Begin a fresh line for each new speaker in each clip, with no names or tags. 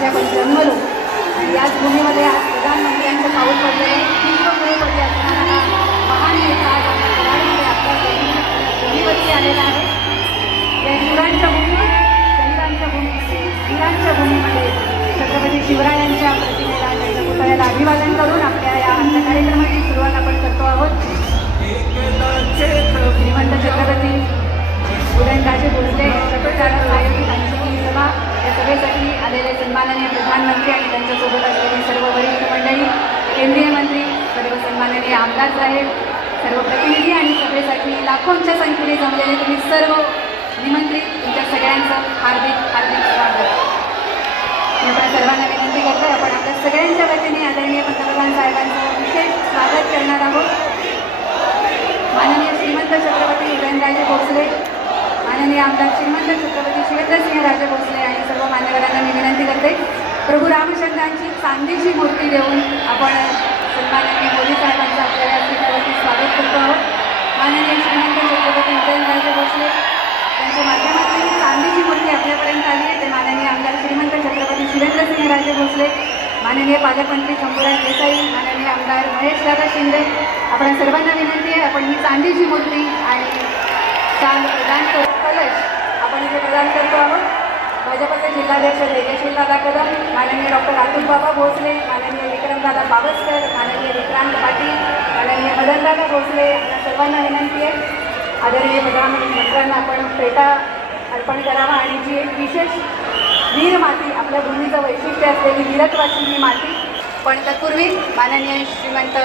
भूमीमध्ये आपण जन्मलो आणि याच भूमीमध्ये आज प्रधानमंत्र्यांचं पाऊल पडलं आहे. विश्वगुरुपती असणारा हा महान नेता आपल्या भूमीवरती आलेला आहे. या शिवरायांच्या भूमीवर शहीदांच्या भूमीमध्ये वीरांच्या भूमीमध्ये छत्रपती शिवरायांच्या प्रतिमेला त्यांच्या पुतळ्याला अभिवादन करून आपल्या या आजच्या कार्यक्रमाची केंद्रीय मंत्री सर्व सन्माननीय आमदार साहेब सर्व प्रतिनिधी आणि सभेसाठी लाखोंच्या संख्येने जमलेले तुम्ही सर्व निमंत्रित तुमच्या सगळ्यांचं हार्दिक हार्दिक स्वागत. मी आपण सर्वांना विनंती करतो आपण आपल्या सगळ्यांच्या वतीने आदरणीय पंतप्रधान साहेबांचं विशेष स्वागत करणार आहोत. माननीय श्रीमंत छत्रपती उदयनराजे भोसले माननीय आमदार श्रीमंत छत्रपती शिवेंद्रसिंहराजे भोसले आणि सर्व मान्यवरांना मी विनंती करते प्रभू रामचंद्रांची चांदीची मूर्ती देऊन आपण राजे भोसले माननीय पालकमंत्री शंभूराज देसाई माननीय आमदार महेश दादा शिंदे आपल्या सर्वांना विनंती आहे आपण ही चांदीची मूर्ती आणि चांद प्रदान करतो कलश आपण इथे प्रदान करतो आहोत. भाजपचे जिल्हाध्यक्ष धैर्यशील दादा कदम माननीय डॉक्टर अतुल बाबा भोसले माननीय विक्रमदादा बावस्कर माननीय विक्रांत पाटील माननीय मदनदादा भोसले या सर्वांना विनंती आहे. आदरणीय प्रधानमंत्र्यांना आपण पेटा अर्पण करावा आणि जी एक विशेष वीर माती आपल्या भूमीचं वैशिष्ट्य असलेली वीरत्वाची ही माती. पण तत्पूर्वी माननीय श्रीमंत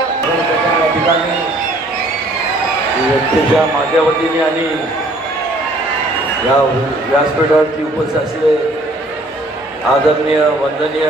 व्यक्तीच्या माझ्या वतीने आणि या व्यासपीठावरती उपस्थित असले आदरणीय वंदनीय